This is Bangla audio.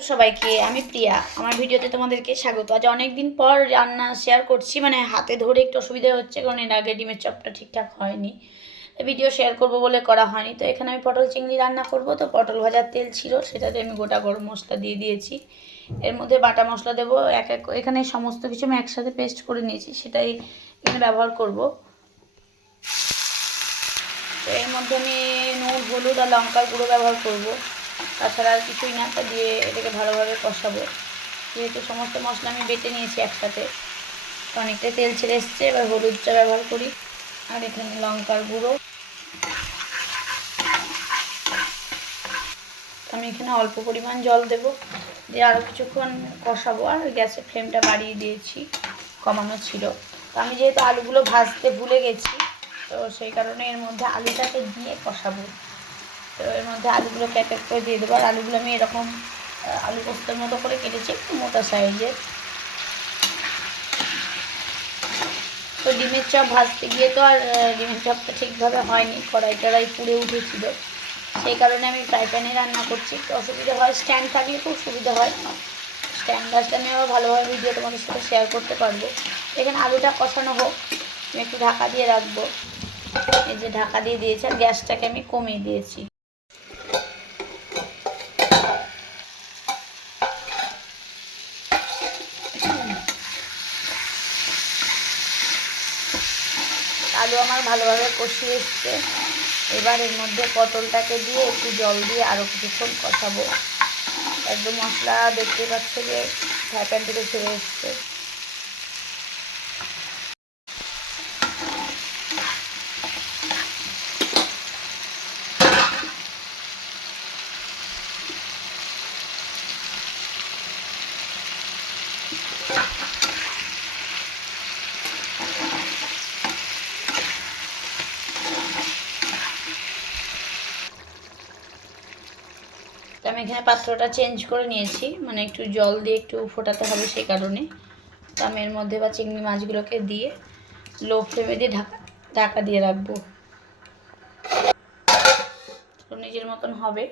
সবাইকে আমি প্রিয়া আমার ভিডিওতে তোমাদেরকে স্বাগত। আজ অনেক দিন পর রান্না শেয়ার করছি, মানে হাতে ধরে একটু অসুবিধা হচ্ছে কারণ এর আগে ডিমের চপটা ঠিকঠাক হয়নি, ভিডিও শেয়ার করব বলে করা হয়নি। তো এখানে আমি পটল চিংড়ি রান্না করব। তো পটল ভাজার তেল ছিল, সেটাতে আমি গোটা গরম মশলা দিয়ে দিয়েছি। এর মধ্যে বাটা মশলা দেবো এক এক, এখানে সমস্ত কিছু আমি একসাথে পেস্ট করে নিয়েছি, সেটাই এখানে ব্যবহার করব। তো এর মধ্যে আমি নুন, হলুদ আর লঙ্কার গুঁড়ো ব্যবহার করব, তাছাড়া আর কিছুই না। তা দিয়ে এটাকে ভালোভাবে কষাবো। যেহেতু সমস্ত মশলা আমি বেটে নিয়েছি একসাথে, তো অনেকটাই তেল ছেড়ে এসছে। এবার হলুদটা ব্যবহার করি, আর এখানে লঙ্কার গুঁড়ো। আমি এখানে অল্প পরিমাণ জল দেবো, দিয়ে আরও কিছুক্ষণ কষাবো। আর গ্যাসের ফ্লেমটা বাড়িয়ে দিয়েছি, কমানো ছিল। তো আমি যেহেতু আলুগুলো ভাজতে ভুলে গেছি, তো সেই কারণে এর মধ্যে আলুটাকে দিয়ে কষাবো। তো এর মধ্যে আলুগুলোকে এক এক করে দিয়ে দেবো। আর আলুগুলো আমি এরকম আলু পোস্তের মতো করে কেটেছি, একটু মোটা সাইজের। তো ডিমের চপ ভাজতে গিয়ে তো আর ডিমের চপটা ঠিকভাবে হয়নি, কড়াই টড়াই পুড়ে উঠেছিল। সেই কারণে আমি ফ্রাই প্যানে রান্না করছি, একটু অসুবিধা হয়। স্ট্যান্ড থাকলে খুব সুবিধা হয়, স্ট্যান্ড আসলে আমি আবার ভালোভাবে ভিডিও তোমাদের সাথে শেয়ার করতে পারবো। এখানে আলুটা কষানো হোক, আমি একটু ঢাকা দিয়ে রাখবো। এই যে ঢাকা দিয়ে দিয়েছি, আর গ্যাসটাকে আমি কমিয়ে দিয়েছি। আলু আমার ভালোভাবে কষিয়ে এসছে। এবার এর মধ্যে পটলটাকে দিয়ে একটু জল দিয়ে আরও কিছুক্ষণ কষাবো। একদম মশলা দেখতে পাচ্ছে যে ফ্রাই প্যান থেকে ছেড়ে এসছে। তো আমি এখানে পাত্রটা চেঞ্জ করে নিয়েছি, মানে একটু জল দিয়ে একটু ফোটাতে হবে, সেই কারণে। তো আমি এর মধ্যে বা চিংড়ি মাছগুলোকে দিয়ে লো ফ্লেমে দিয়ে ঢাকা দিয়ে রাখবো। তো নিজের মতন হবে।